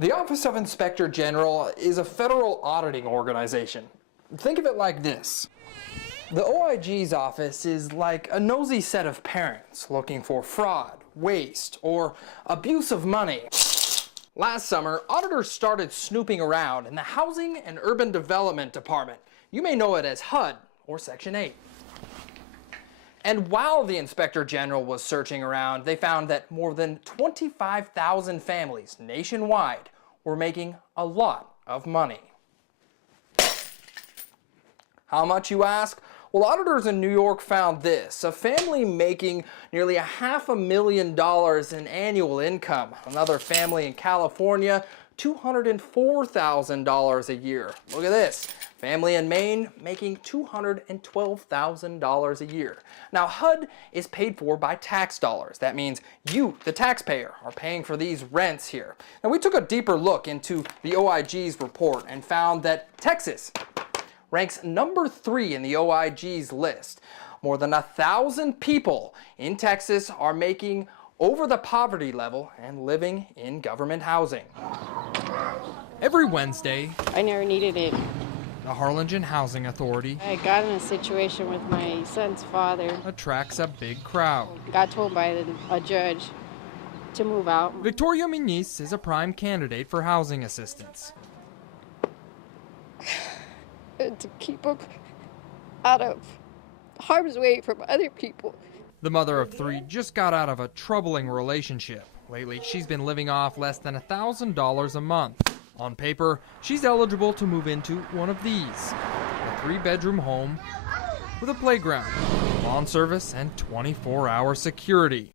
The Office of Inspector General is a federal auditing organization. Think of it like this. The OIG's office is like a nosy set of parents looking for fraud, waste, or abuse of money. Last summer, auditors started snooping around in the Housing and Urban Development Department. You may know it as HUD or Section 8. And while the Inspector General was searching around, they found that more than 25,000 families nationwide were making a lot of money. How much, you ask? Well, auditors in New York found this: a family making nearly $500,000 in annual income. Another family in California, $204,000 a year. Look at this. Family in Maine making $212,000 a year. Now, HUD is paid for by tax dollars. That means you, the taxpayer, are paying for these rents here. Now, we took a deeper look into the OIG's report and found that Texas ranks number 3 in the OIG's list. More than 1,000 people in Texas are making over the poverty level and living in government housing. Every Wednesday, I never needed it. the Harlingen Housing Authority I got in a situation with my son's father. attracts a big crowd. Got told by a judge to move out. Victoria Muniz is a prime candidate for housing assistance. To keep him out of harm's way from other people. The mother of 3 just got out of a troubling relationship. Lately, she's been living off less than $1,000 a month. On paper, she's eligible to move into one of these: a 3-bedroom home with a playground, lawn service, and 24-hour security.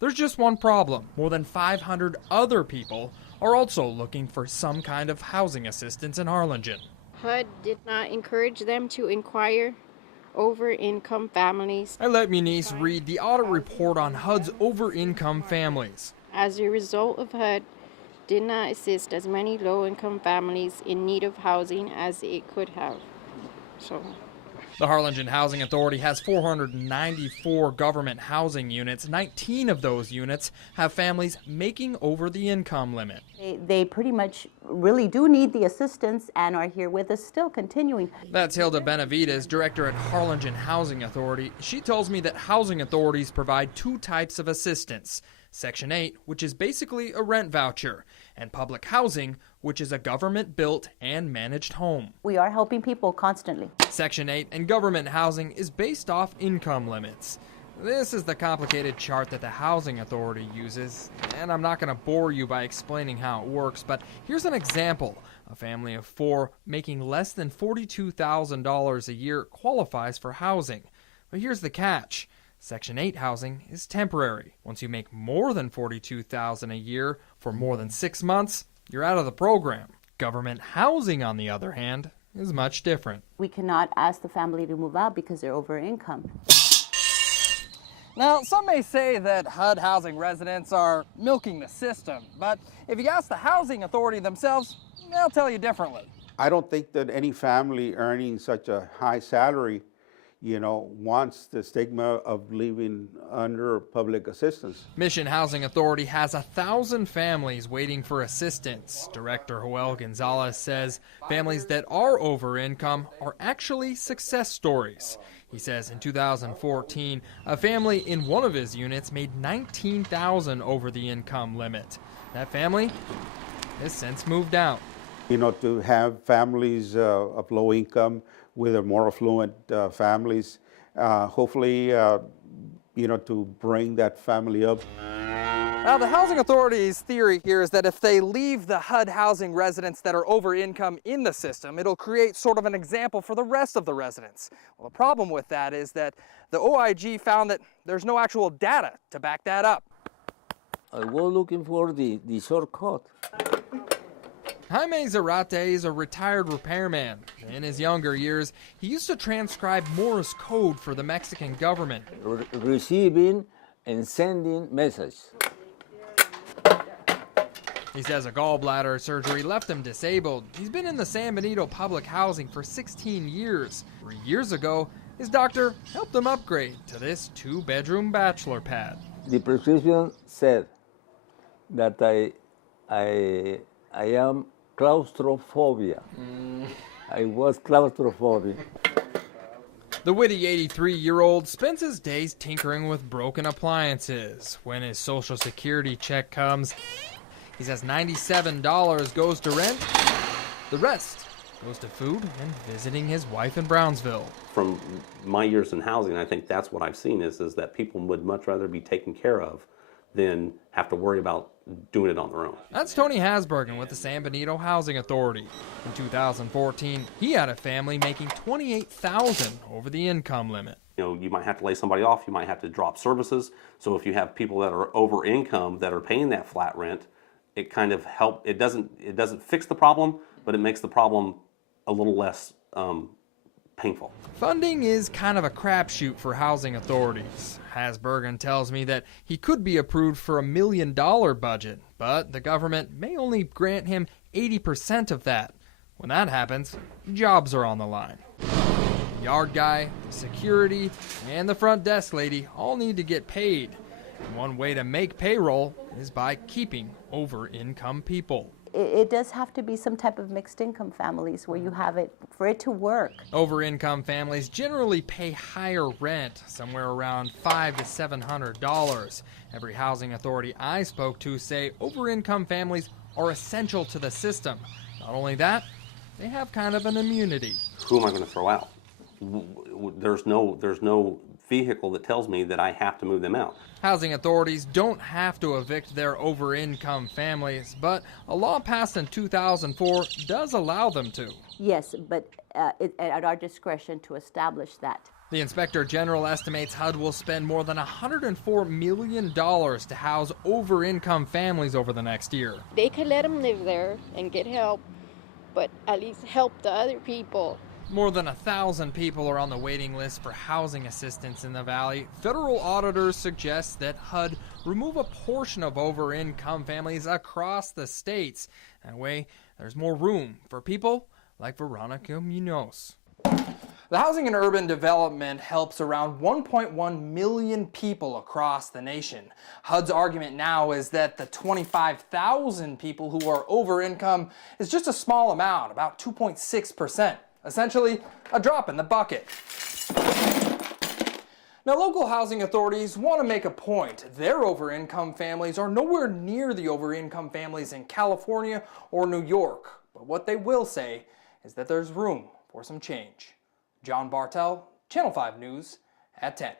There's just one problem. More than 500 other people are also looking for some kind of housing assistance in Harlingen. HUD did not encourage them to inquire over income families. I let Muniz read the audit report on HUD's over-income families. As a result of HUD did not assist as many low-income families in need of housing as it could have. The Harlingen Housing Authority has 494 government housing units. 19 of those units have families making over the income limit. They pretty much really do need the assistance and are here with us still continuing. That's Hilda Benavides, director at Harlingen Housing Authority. She tells me that housing authorities provide 2 types of assistance: Section 8, which is basically a rent voucher, and public housing, which is a government-built and managed home. We are helping people constantly. Section 8 and government housing is based off income limits. This is the complicated chart that the Housing Authority uses, and I'm not going to bore you by explaining how it works, but here's an example. A family of 4 making less than $42,000 a year qualifies for housing. But here's the catch. Section 8 housing is temporary. Once you make more than $42,000 a year for more than 6 months, you're out of the program. Government housing, on the other hand, is much different. We cannot ask the family to move out because they're over income. Now, some may say that HUD housing residents are milking the system, but if you ask the Housing Authority themselves, they'll tell you differently. I don't think that any family earning such a high salary, wants the stigma of living under public assistance. Mission Housing Authority has 1,000 families waiting for assistance. Director Joel Gonzalez says families that are over income are actually success stories. He says in 2014, a family in one of his units made $19,000 over the income limit. That family has since moved out. To have families of low income with a more affluent families, hopefully, to bring that family up. Now, the Housing Authority's theory here is that if they leave the HUD housing residents that are over income in the system, it'll create sort of an example for the rest of the residents. Well, the problem with that is that the OIG found that there's no actual data to back that up. I was looking for the shortcut. Jaime Zarate is a retired repairman. In his younger years, he used to transcribe Morse code for the Mexican government. Receiving and sending message. He says a gallbladder surgery left him disabled. He's been in the San Benito public housing for 16 years. 3 years ago, his doctor helped him upgrade to this 2-bedroom bachelor pad. The prescription said that I I am claustrophobia. I was claustrophobic. The witty 83-year-old spends his days tinkering with broken appliances. When his Social Security check comes, he says $97 goes to rent. The rest goes to food and visiting his wife in Brownsville. From my years in housing, I think that's what I've seen is that people would much rather be taken care of than have to worry about doing it on their own. That's Tony Hasbergen with the San Benito Housing Authority. In 2014, he had a family making $28,000 over the income limit. You know, you might have to lay somebody off, you might have to drop services. So if you have people that are over income that are paying that flat rent, it kind of it doesn't fix the problem, but it makes the problem a little less painful. Funding is kind of a crapshoot for housing authorities. Hasbergen tells me that he could be approved for $1 million budget, but the government may only grant him 80% of that. When that happens, jobs are on the line. The yard guy, the security, and the front desk lady all need to get paid. And one way to make payroll is by keeping over-income people. It does have to be some type of mixed income families where you have it for it to work. Over-income families generally pay higher rent, somewhere around $500 to $700. Every housing authority I spoke to say over-income families are essential to the system. Not only that, they have kind of an immunity. Who am I going to throw out? There's no vehicle that tells me that I have to move them out. Housing authorities don't have to evict their over-income families, but a law passed in 2004 does allow them to. Yes, but at our discretion to establish that. The Inspector General estimates HUD will spend more than $104 million to house over-income families over the next year. They could let them live there and get help, but at least help the other people. More than 1,000 people are on the waiting list for housing assistance in the valley. Federal auditors suggest that HUD remove a portion of over-income families across the states. That way, there's more room for people like Veronica Munoz. The Housing and Urban Development helps around 1.1 million people across the nation. HUD's argument now is that the 25,000 people who are over income is just a small amount, about 2.6%. Essentially, a drop in the bucket. Now, local housing authorities want to make a point. Their over-income families are nowhere near the over-income families in California or New York. But what they will say is that there's room for some change. John Bartel, Channel 5 News at 10.